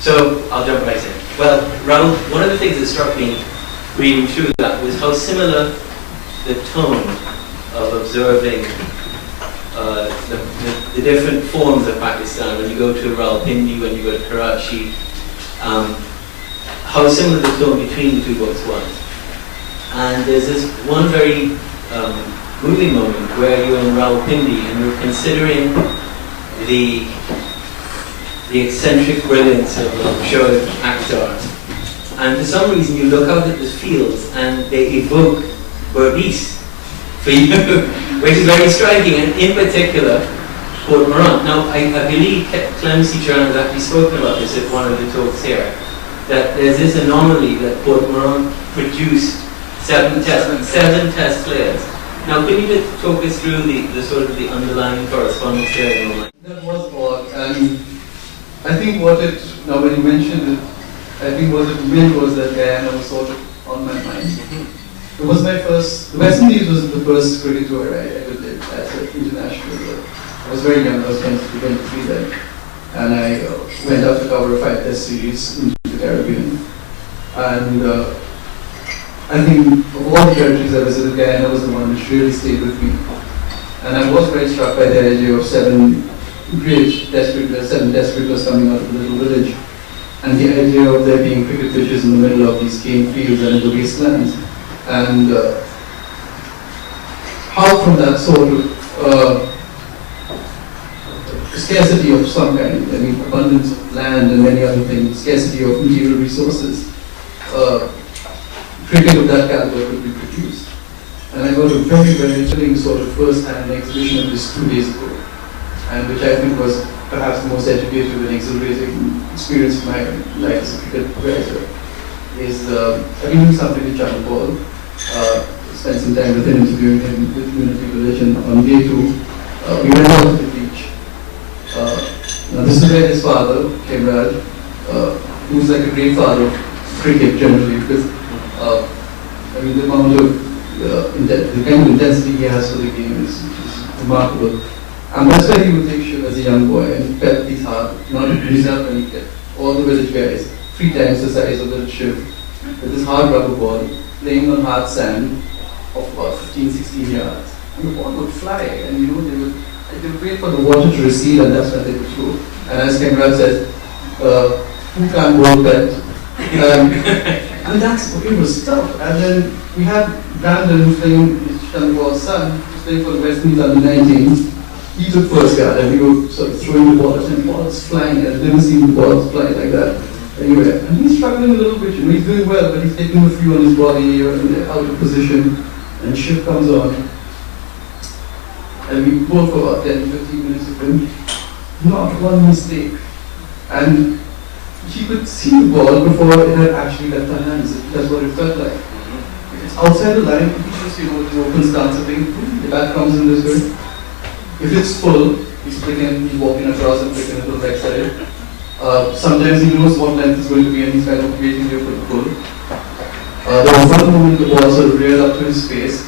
So I'll jump right in. Well, Rahul, one of the things that struck me reading through that was how similar the tone of observing the different forms of Pakistan. When you go to Rawalpindi, when you go to Karachi, how similar the tone between the two books was. And there's this one very moving moment where you're in Rawalpindi and you're considering the eccentric brilliance of Shoaib Akhtar. And for some reason you look out at the fields and they evoke Berbice for you, which is very striking, and in particular, Port Mourant. Now, I believe Clemency Charan has actually spoken about this at one of the talks here, that there's this anomaly that Port Mourant produced seven test players. Now, can you just talk us through the sort of the underlying correspondence there? That was odd, and I think now when you mentioned it, I think what it meant was that Guyana was sort of on my mind. It was my first, the West Indies was the first cricket tour I ever did as an international tour. I was very young, I was 23 then, and I went out to cover a 5-test series into the Caribbean. And I think of all the territories I visited, Guyana was the one which really stayed with me. And I was very struck by the idea of 7 test cricketers coming out of the little village. And the idea of there being cricket pitches in the middle of these Canefields and in the wastelands. And how from that sort of scarcity of some kind, I mean abundance of land and many other things, scarcity of material resources, cricket of that caliber could be produced. And I got a very, very thrilling sort of first-hand exhibition of this 2 days ago, and which I think was perhaps the most educative and exhilarating experience of my life as a cricket writer. Is I've been doing something with Chanderpaul, spent some time with him, interviewing him with Unity Village, and on day 2, we went out to the beach. Now this is where his father, Kemraj, who's like a great father of cricket generally, because I mean the amount of the kind of intensity he has for the game is remarkable. And that's why he would take Shiv as a young boy and pet these hard, not himself, and he kept all the village guys 3 times the size of little Shiv with this hard rubber ball playing on hard sand of about 15-16 yards. And the ball would fly, and you know they would wait for the water to recede, and that's when they would throw. And as Kemraj says, who can't bowl that? And that's it was tough. And then we had Brandon, who's playing Chanderpaul's son, who's playing for the West Indies under 19. He took first guard, and we were sort of throwing the balls, and balls flying. I've never seen the balls fly like that anywhere. And he's struggling a little bit, you know, he's doing well, but he's taking a few on his body or out of position, and Shiv comes on. And we bowled for about 10-15 minutes with him. Not one mistake. And he could see the ball before it had actually left our hands. That's what it felt like. If it's outside the line, he just, you know, the open stance of thing, the bat comes in this way. If it's full, he's walking across and flicking it to the right side. Sometimes he knows what length is going to be, and he's kind of waiting there for the pull. There was one moment the ball sort of reared up to his face,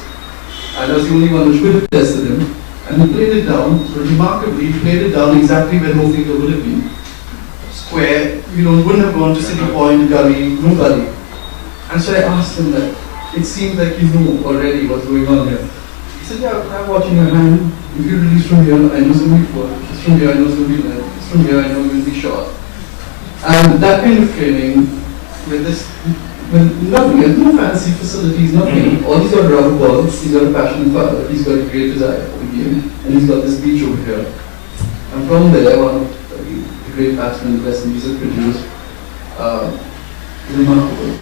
and I was the only one which could have tested him. And he played it down, but remarkably, he played it down exactly where no fielder would have been. Square, you know, wouldn't have gone to City Point, Gully, nobody. And so I asked him that. It seemed like he knew already what's going on here. He said, yeah, I'm watching your hand. If you release from here, I know it's going to be full. If it's from here, I know it's going to be left. If it's from here, I know it's going to be short. And that kind of training, with nothing, there's no fancy facilities, nothing. All he's got rubber balls, he's got a passionate father, he's got a great desire for the game, and he's got this beach over here. And from there, one of the great batsmen the West Indies have produced, remarkable.